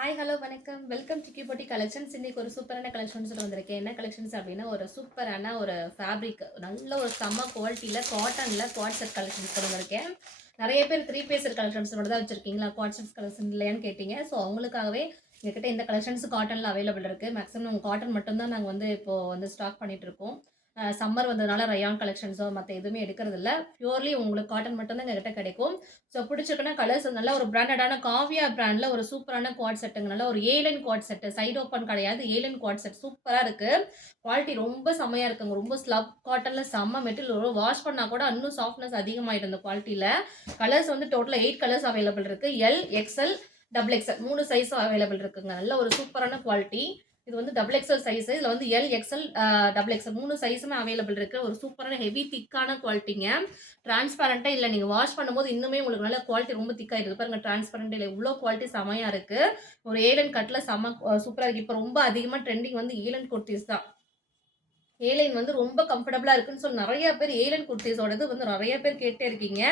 Hi hello வணக்கம். Welcome சிக்கி போட்டி கலெக்ஷன்ஸ் இன்னைக்கு ஒரு சூப்பரான கலெக்ஷன்ஸ் வந்திருக்கேன். என்ன கலெக்ஷன்ஸ் அப்படின்னா ஒரு சூப்பரான ஒரு ஃபேப்ரிக் நல்ல ஒரு செம்ம குவாலிட்டியில் காட்டனில் குவாட்ஸ்அப் கலெக்ஷன்ஸ் வந்திருக்கேன். நிறைய பேர் த்ரீ பேசர் கலெக்ஷன்ஸ் மட்டும் தான் வச்சிருக்கீங்களா? குவாட்ஸ்அப் கலெக்ஷன் இல்லையான்னு கேட்டீங்க. ஸோ அவங்களுக்காகவே எங்ககிட்ட இந்த கலெக்ஷன்ஸ் காட்டனில் அவைலபிள் இருக்குது மேக்ஸிமம் காட்டன் மட்டும்தான் நாங்கள் வந்து இப்போது வந்து ஸ்டாக் பண்ணிகிட்ருக்கோம் இருக்கோம். சம்மர் வந்ததுனால ரயான் கலெக்ஷன்ஸோ மற்ற எதுவுமே எடுக்கிறது இல்லை பியூர்லி உங்களுக்கு காட்டன் மட்டும்தான் எங்ககிட்ட கிடைக்கும். ஸோ பிடிச்சிருக்குன்னா கலர்ஸ் நல்ல ஒரு பிராண்டடான காவியா பிராண்டில் ஒரு சூப்பரான குவாட் செட்டுங்க நல்ல ஒரு Alan quad set side open கிடையாது ஏலன் குவாட் செட் சூப்பராக இருக்குது குவாலிட்டி ரொம்ப செம்மையாக இருக்குங்க. ரொம்ப ஸ்லப் காட்டனில் செம்ம மெட்டீரியல். வாஷ் பண்ணால் கூட இன்னும் சாஃப்ட்னஸ் அதிகமாகிடும் இந்த குவாலிட்டியில் கலர்ஸ் வந்து டோட்டலாக எயிட் கலர்ஸ் அவைலபிள் இருக்குது எல் எக்ஸ்எல் டபுள் எக்ஸ்எல் மூணு சைஸும் அவைலபிள் இருக்குங்க. நல்ல ஒரு சூப்பரான குவாலிட்டி இது வந்து டபுள் எக்ஸ்எல் சைஸ் இதில் வந்து எல் எக்ஸ்எல் டபுள் எக்ஸ்எல் மூணு சைஸுமே அவைலபிள் இருக்குது ஒரு சூப்பரான ஹெவி திக்கான குவாலிட்டிங்க டிரான்ஸ்பரண்ட்டாக இல்லை நீங்கள் வாஷ் பண்ணும்போது இன்னுமே உங்களுக்கு நல்ல குவாலிட்டி ரொம்ப திக்காக இருக்குது பாருங்க டிரான்ஸ்பரண்ட் இல்லை இவ்வளோ குவாலிட்டி செமையாக இருக்குது ஒரு ஏலன் கட்டில் செம சூப்பராக இருக்குது இப்போ ரொம்ப அதிகமாக ட்ரெண்டிங் வந்து e ஏலன் குர்த்திஸ் தான். ஏலைன் வந்து ரொம்ப கம்ஃபர்டபுளாக இருக்குன்னு சொல்லி நிறைய பேர் ஏலைன் குர்த்திஸோடது வந்து நிறைய பேர் கேட்டே இருக்கீங்க.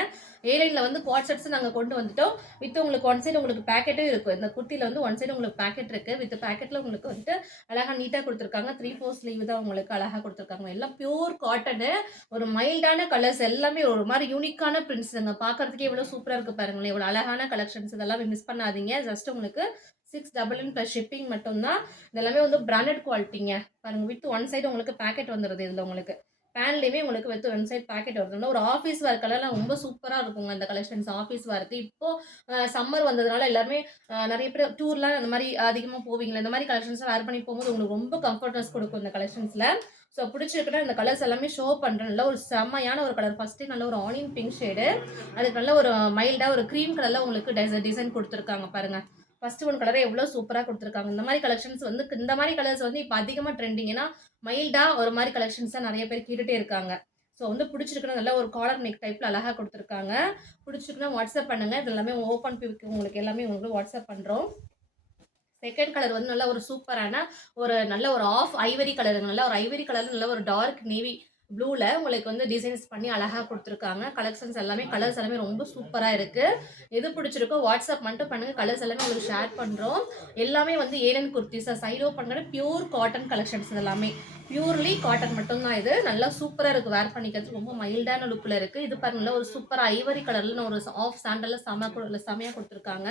ஏலைனில் வந்து குவாட் நாங்கள் கொண்டு வந்துட்டோம். வித் உங்களுக்கு ஒன் சைடு உங்களுக்கு பேக்கெட்டும் இருக்கும். இந்த குர்த்தியில் வந்து ஒன் சைடு உங்களுக்கு பேக்கெட் இருக்குது வித் பேக்கெட்டில் உங்களுக்கு வந்துட்டு அழகாக நீட்டாக கொடுத்துருக்காங்க. த்ரீ ஃபோர் ஸ்லீவ் தான் உங்களுக்கு அழகாக கொடுத்துருக்காங்க. எல்லாம் பியூர் காட்டனு ஒரு மைல்டான கலர்ஸ் எல்லாமே ஒரு மாதிரி யூனிக்கான பிரிண்ட்ஸுங்க பார்க்குறதுக்கே எவ்வளோ சூப்பராக இருக்குது பாருங்களேன். இவ்வளோ அழகான கலெக்ஷன்ஸ் இதெல்லாம் மிஸ் பண்ணாதீங்க. ஜஸ்ட் உங்களுக்கு six double nine plus shipping மட்டும்தான். இதெல்லாமே வந்து பிராண்டட் குவாலிட்டிங்க பாருங்க வித் ஒன் சைடு உங்களுக்கு பேக்கெட் வந்துடுது இதில் உங்களுக்கு. பேன்லேயுமே உங்களுக்கு வித் ஒன் சைட் பேக்கெட் வருது. ஒரு ஆஃபீஸ் ஒர்க்கெல்லாம் ரொம்ப சூப்பராக இருக்குங்க இந்த கலெக்ஷன்ஸ் ஆஃபீஸ் ஒர்க்கு இப்போ சம்மர் வந்ததுனால எல்லாருமே நிறைய பேர் டூர்லாம் அந்த மாதிரி அதிகமாக போவீங்களா? இந்த மாதிரி கலெக்ஷன்ஸ்லாம் வேர் பண்ணி போகும்போது உங்களுக்கு ரொம்ப கம்ஃபர்ட்னஸ் கொடுக்கும் இந்த கலெக்ஷன்ஸில் ஸோ பிடிச்சிருக்குன்னா இந்த கலர்ஸ் எல்லாமே ஷோ பண்ணுறேன் நல்ல ஒரு செம்மையான ஒரு கலர் ஃபஸ்ட்டு நல்ல ஒரு ஆனியன் பிங்க் ஷேடு அதுக்கு நல்ல ஒரு மைல்டாக ஒரு க்ரீம் கலரில் உங்களுக்கு டிசைன் கொடுத்துருக்காங்க பாருங்கள் ஃபர்ஸ்ட் ஒன் கலரை எவ்வளோ சூப்பராக கொடுத்துருக்காங்க. இந்த மாதிரி கலெக்ஷன்ஸ் வந்து இந்த மாதிரி கலர்ஸ் வந்து இப்போ அதிகமாக ட்ரெண்டிங் ஏன்னா மைல்டாக ஒரு மாதிரி கலெக்ஷன்ஸ் தான் நிறைய பேர் கேட்டுகிட்டே இருக்காங்க. ஸோ வந்து பிடிச்சிருக்குன்னு நல்லா ஒரு காலர் நெக் டைப்பில் அழகாக கொடுத்துருக்காங்க. பிடிச்சிருக்குன்னா வாட்ஸ்அப் பண்ணுங்கள் இது எல்லாமே ஓப்பன் பிக் உங்களுக்கு எல்லாமே உங்களுக்கு வாட்ஸ்அப் பண்ணுறோம் செகண்ட் கலர் வந்து நல்ல ஒரு சூப்பரான ஒரு நல்ல ஒரு ஆஃப் ஐவரி கலருங்க நல்ல ஒரு ஐவரி கலர் நல்ல ஒரு டார்க் நேவி ப்ளூவில் உங்களுக்கு வந்து டிசைன்ஸ் பண்ணி அழகாக கொடுத்துருக்காங்க. கலெக்ஷன்ஸ் எல்லாமே கலர்ஸ் எல்லாமே ரொம்ப சூப்பராக இருக்குது எது பிடிச்சிருக்கோ வாட்ஸ்அப் மட்டும் பண்ணுங்கள் கலர்ஸ் எல்லாமே உங்களுக்கு ஷேர் பண்ணுறோம் எல்லாமே வந்து ஏலன் குர்த்திஸா சைட் ஓப்பன் பண்ண பியூர் காட்டன் கலெக்ஷன்ஸ் எல்லாமே பியூர்லி காட்டன் மட்டும்தான் இது. நல்லா சூப்பராக இருக்குது வேர் பண்ணிக்கிறதுக்கு ரொம்ப மைல்டான லுக்கில் இருக்குது இது பாருங்களா ஒரு சூப்பராக ஐவரி கலரில் ஒரு ஆஃப் சாண்டலில் செம செமையாக கொடுத்துருக்காங்க.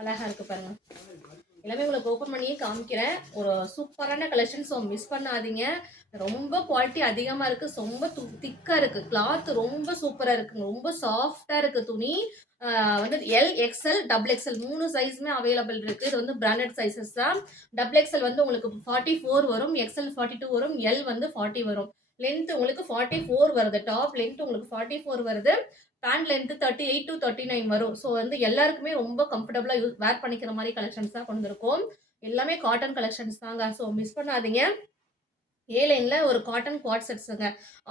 அழகாக இருக்குது பாருங்கள் எல்லாமே உங்களுக்கு ஓப்பன் பண்ணியே காமிக்கிறேன். ஒரு சூப்பரான கலெக்ஷன் ஸோ மிஸ் பண்ணாதீங்க. ரொம்ப குவாலிட்டி அதிகமாக இருக்குது ரொம்ப திக்கா திக்காக இருக்குது கிளாத் ரொம்ப சூப்பராக இருக்குங்க ரொம்ப சாஃப்டா இருக்குது துணி. வந்து எல் எக்ஸ்எல் டபுள் எக்ஸ்எல் மூணு சைஸுமே அவைலபிள் இருக்குது இது வந்து பிராண்டட் சைஸஸ் தான். டபுள் எக்ஸ்எல் வந்து உங்களுக்கு ஃபார்ட்டி ஃபோர் வரும். எக்ஸ்எல் ஃபார்ட்டி டூ வரும். எல் வந்து ஃபார்ட்டி வரும். லென்த் உங்களுக்கு ஃபார்ட்டி ஃபோர் வருது. டாப் லென்த் உங்களுக்கு ஃபார்ட்டி ஃபோர் வருது. Pant length thirty eight to thirty nine வரும். ஸோ வந்து எல்லாருக்குமே ரொம்ப கம்ஃபர்டபுளாக யூஸ் வேர் பண்ணிக்கிற மாதிரி கலெக்ஷன்ஸ் தான் கொண்டு எல்லாமே காட்டன் கலெக்ஷன்ஸ் தாங்க. ஸோ மிஸ் பண்ணாதீங்க. ஏ லைனில் ஒரு காட்டன் குவாட் செட்ஸுங்க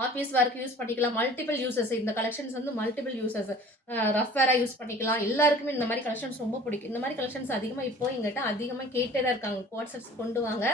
ஆஃபீஸ் ஒர்க் யூஸ் பண்ணிக்கலாம். மல்டிபிள் யூசஸ் இந்த கலெக்ஷன்ஸ் வந்து மல்டிபிள் யூசஸ் ரஃப் வேராக யூஸ் பண்ணிக்கலாம். எல்லாருக்குமே இந்த மாதிரி கலெக்ஷன்ஸ் ரொம்ப பிடிக்கும். இந்த மாதிரி கலெக்ஷன்ஸ் அதிகமாக இப்போ எங்கிட்ட அதிகமாக கேட்டே தான் இருக்காங்க. குவாட் செட்ஸ் கொண்டு வாங்க.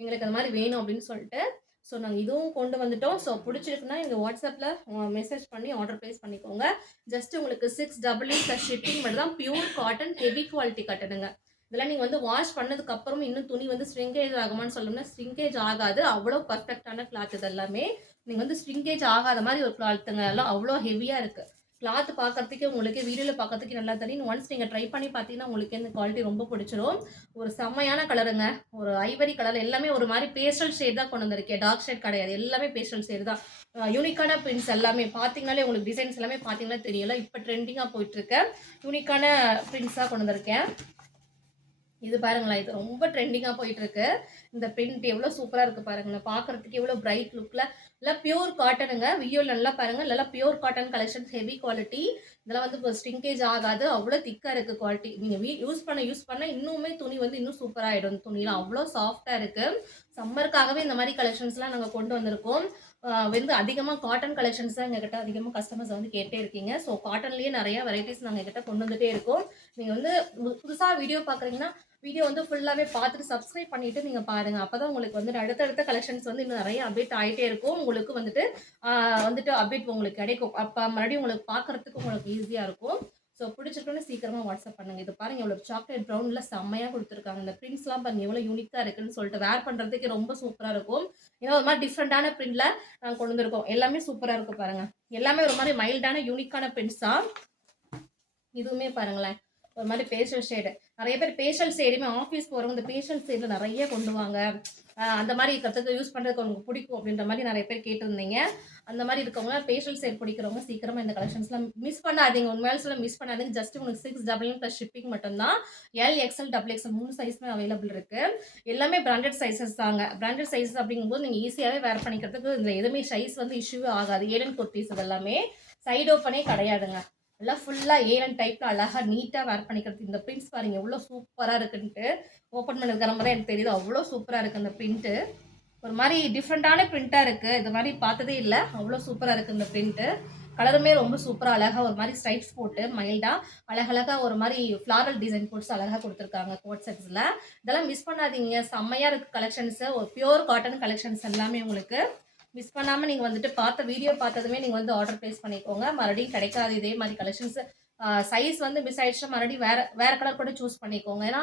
எங்களுக்கு அந்த மாதிரி வேணும் அப்படின்னு சொல்லிட்டு ஸோ நாங்கள் இதுவும் கொண்டு வந்துட்டோம். ஸோ பிடிச்சிருக்குன்னா எங்கள் வாட்ஸ்அப்பில் மெசேஜ் பண்ணி ஆர்டர் ப்ளேஸ் பண்ணிக்கோங்க. ஜஸ்ட் உங்களுக்கு சிக்ஸ் டபுள் எயிட் ஷிப்பிங் மட்டும் தான் பியூர் காட்டன் ஹெவி குவாலிட்டி கட்டணுங்க இதெல்லாம் நீங்கள் வந்து வாஷ் பண்ணதுக்கு அப்புறம் இன்னும் துணி வந்து ஸ்ட்ரிங்கேஜ் ஆகுமான்னு சொல்லணும்னா ஸ்ட்ரிங்கேஜ் ஆகாது. அவ்வளோ பர்ஃபெக்டான கிளாத் இது எல்லாமே நீங்கள் வந்து ஸ்ட்ரிங்கேஜ் ஆகாத மாதிரி ஒரு கிளாத்துங்க எல்லாம் அவ்வளோ ஹெவியாக இருக்குது கிளாத் பார்க்கறதுக்கே உங்களுக்கு வீடியோவில் பார்க்கறதுக்கு நல்லா தெரியும். ஒன்ஸ் நீங்கள் ட்ரை பண்ணி பார்த்தீங்கன்னா உங்களுக்கு இந்த குவாலிட்டி ரொம்ப பிடிச்சிரும். ஒரு செம்மையான கலருங்க ஒரு ஐவரி கலர் எல்லாமே ஒரு மாதிரி பேஸ்டல் ஷேட் தான் கொண்டு வந்திருக்கேன். டார்க் ஷேட் கிடையாது. எல்லாமே பேஸ்டல் ஷேட் தான். யூனிக்கான பிரிண்ட்ஸ் எல்லாமே. பார்த்தீங்கனாலே உங்களுக்கு டிசைன்ஸ் எல்லாமே பார்த்தீங்கன்னா தெரியல. இப்போ ட்ரெண்டிங்காக போயிட்டுருக்கேன் யூனிக்கான பிரிண்ட்ஸாக கொண்டு வந்திருக்கேன். இது பாருங்களேன் இது ரொம்ப ட்ரெண்டிங்காக போயிட்டு இருக்கு இந்த பிரிண்ட் எவ்வளோ சூப்பராக இருக்கு பாருங்களேன். பார்க்குறதுக்கு எவ்வளோ பிரைட் லுக்கில் நல்லா பியூர் காட்டனுங்க வீடியோவில் நல்லா பாருங்கள் நல்லா pure cotton collections heavy quality இதெல்லாம் வந்து இப்போ ஸ்டிங்கேஜ் ஆகாது. அவ்வளோ திக்காக இருக்குது குவாலிட்டி நீங்கள் வீ யூஸ் பண்ண யூஸ் பண்ண இன்னுமே துணி வந்து இன்னும் சூப்பராகிடும் துணிலாம் அவ்வளோ சாஃப்டாக இருக்குது சம்மருக்காகவே இந்த மாதிரி கலெக்ஷன்ஸ்லாம் நாங்கள் கொண்டு வந்திருக்கோம். வந்து அதிகமாக காட்டன் கலெக்ஷன்ஸ் தான் எங்ககிட்ட அதிகமாக கஸ்டமர்ஸ் வந்து கேட்டே இருக்கீங்க. ஸோ காட்டன்லேயே நிறைய வெரைட்டிஸ் நாங்கள் எங்கிட்ட கொண்டு வந்துட்டே இருக்கோம். நீங்கள் வந்து புதுசாக வீடியோ பார்க்குறீங்கன்னா வீடியோ வந்து ஃபுல்லாகவே பார்த்துட்டு சப்ஸ்கிரைப் பண்ணிட்டு நீங்கள் பாருங்கள் அப்போ தான் உங்களுக்கு வந்து அடுத்தடுத்த கலெக்ஷன்ஸ் வந்து இன்னும் நிறைய அப்டேட் ஆகிட்டே இருக்கும். உங்களுக்கு வந்துட்டு வந்துட்டு அப்டேட் உங்களுக்கு கிடைக்கும். அப்போ மறுபடியும் உங்களுக்கு பார்க்குறதுக்கு உங்களுக்கு ஈஸியாக இருக்கும். ஸோ பிடிச்சிருக்கோன்னு சீக்கிரமாக வாட்ஸ்அப் பண்ணுங்க. இது பாருங்க இவ்வளோ சாக்லேட் ப்ரௌனில் செம்மையாக கொடுத்துருக்காங்க. இந்த பிரிண்ட்ஸ்லாம் பாருங்க எவ்வளோ யூனிக்காக இருக்குன்னு சொல்லிட்டு வேர் பண்ணுறதுக்கு ரொம்ப சூப்பராக இருக்கும். ஏன்னா ஒரு மாதிரி டிஃப்ரெண்டான பிரிண்டில் நாங்கள் கொண்டு வந்திருக்கோம். எல்லாமே சூப்பராக இருக்கும் பாருங்க. எல்லாமே ஒரு மாதிரி மைல்டான யூனிக்கான பிரிண்ட்ஸ் தான் இதுவுமே பாருங்களேன். ஒரு மாதிரி பேஷல் ஷேடு நிறைய பேர் பேஷல் ஷேடுமே ஆஃபீஸ் போகிறவங்க இந்த பேஷல் ஷேடில் நிறைய கொண்டு வாங்க. அந்த மாதிரி இருக்கிறதுக்கு யூஸ் பண்ணுறதுக்கு உங்களுக்கு பிடிக்கும் அப்படின்ற மாதிரி நிறைய பேர் கேட்டிருந்தீங்க. அந்த மாதிரி இருக்கவங்க பேஷல் ஷேட் பிடிக்கிறவங்க சீக்கிரமாக இந்த கலெக்ஷன்ஸ்லாம் மிஸ் பண்ணாதீங்க. உண்மையால சொல்ல மிஸ் பண்ணாதீங்க. ஜஸ்ட் உங்களுக்கு சிக்ஸ் டபுள் ப்ளஸ் ஷிப்பிங் மட்டும்தான். எல் எக்ஸ்எல் டபுள் எக்ஸ்எல் மூணு சைஸ்மே அவைலபிள் இருக்குது எல்லாமே பிராண்டட் சைஸஸ் தாங்க. பிராண்டட் சைஸ் அப்படிங்கும்போது நீங்கள் ஈஸியாகவே வேர் பண்ணிக்கிறதுக்கு இந்த எதுவுமே சைஸ் வந்து இஷ்யூவே ஆகாது. ஏடன் குர்த்திஸ் இதெல்லாமே எல்லாமே சைடு ஓப்பனே கிடையாதுங்க. எல்லாம் ஃபுல்லாக ஏலன் டைப்பில் அழகாக நீட்டாக வேர் பண்ணிக்கிறது. இந்த பிரிண்ட்ஸ் பாருங்க எவ்வளோ சூப்பராக இருக்குன்ட்டு. ஓப்பன் பண்ணிருக்கிற மாதிரி எனக்கு தெரியுது அவ்வளோ சூப்பராக இருக்குது அந்த பிரிண்ட்டு ஒரு மாதிரி டிஃப்ரெண்ட்டான பிரிண்ட்டாக இருக்குது இது மாதிரி பார்த்ததே இல்லை அவ்வளோ சூப்பராக இருக்குது இந்த பிரிண்ட்டு கலருமே ரொம்ப சூப்பராக அழகாக ஒரு மாதிரி ஸ்ட்ரைட்ஸ் போட்டு மைல்டாக அழகழகாக ஒரு மாதிரி ஃப்ளாரல் டிசைன் போட்டு அழகாக கொடுத்துருக்காங்க கோட் செட்ஸில் இதெல்லாம் மிஸ் பண்ணாதீங்க. செம்மையாக இருக்குது கலெக்ஷன்ஸு ஒரு பியூர் காட்டன் கலெக்ஷன்ஸ் எல்லாமே உங்களுக்கு. மிஸ் பண்ணாமல் நீங்கள் வந்துட்டு பார்த்த வீடியோ பார்த்ததுமே நீங்கள் வந்து ஆர்டர் ப்ளேஸ் பண்ணிக்கோங்க. மறுபடியும் கிடைக்காது இதே மாதிரி கலெக்ஷன்ஸ் சைஸ் வந்து மிஸ் ஆயிடுச்சுன்னா மறுபடியும் வேறு வேறு கலர் கூட சூஸ் பண்ணிக்கோங்க. ஏன்னா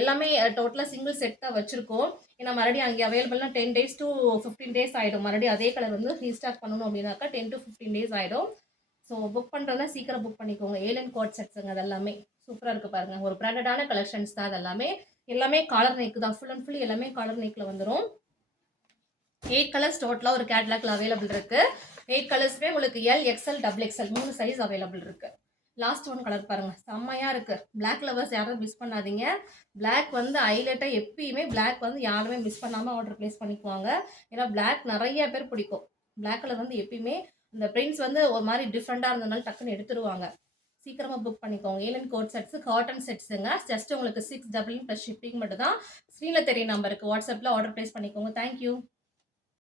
எல்லாமே டோட்டலாக சிங்கிள் செட் தான் வச்சுருக்கோம். ஏன்னா மறுபடியும் அங்கே அவைலபிள்னா ten days to fifteen days ஆகிடும் மறுபடியும் அதே கலர் வந்து ரீஸ்டார்ட் பண்ணணும் அப்படின்னாக்கா டென் டு ஃபிஃப்டீன் டேஸ் ஆகிடும் ஸோ புக் பண்ணுறதுனா சீக்கிரம் புக் பண்ணிக்கோங்க. ஏலன் கோட் செட்ஸுங்க அது எல்லாமே சூப்பராக இருக்குது பாருங்கள் ஒரு பிராண்டடான கலெக்ஷன்ஸ் தான் அது எல்லாமே எல்லாமே காலர் நெக் தான். ஃபுல் அண்ட் ஃபுல் எல்லாமே காலர் நெக்கில் வந்துடும் எயிட் கலர்ஸ் டோட்டலாக ஒரு கேட்லாக்ல அவைலபிள் இருக்கு. எயிட் கலர்ஸ்மே உங்களுக்கு எல் எக்ஸ்எல் டபுள் எக்ஸ்எல் மூணு சைஸ் அவைலபிள் இருக்கு. லாஸ்ட் ஒன் கலர் பாருங்க. செம்மையா இருக்கு. பிளாக் லவர்ஸ் யாரும் மிஸ் பண்ணாதீங்க. பிளாக் வந்து ஹைலைட்டா எப்பயுமே பிளாக் வந்து யாருமே மிஸ் பண்ணாம ஆர்டர் ப்ளேஸ் பண்ணிக்குவாங்க. ஏன்னா பிளாக் நிறைய பேர் பிடிக்கும். பிளாக் கலர் வந்து எப்பயுமே இந்த பிரிண்ட்ஸ் வந்து ஒரு மாதிரி டிஃப்ரெண்டாக இருந்ததுனால டக்குன்னு எடுத்துருவாங்க. சீக்கிரமாக புக் பண்ணிக்கோங்க. A line coord sets cotton செட்ஸுங்க just உங்களுக்கு சிக்ஸ் டபுள் ப்ளஸ் ஷிப்பிங் மட்டும் தான் ஸ்க்ரீனில் தெரிய நம்பருக்கு வாட்ஸ்அப்பில் ஆர்டர் ப்ளேஸ் பண்ணிக்கோங்க. தேங்க்யூ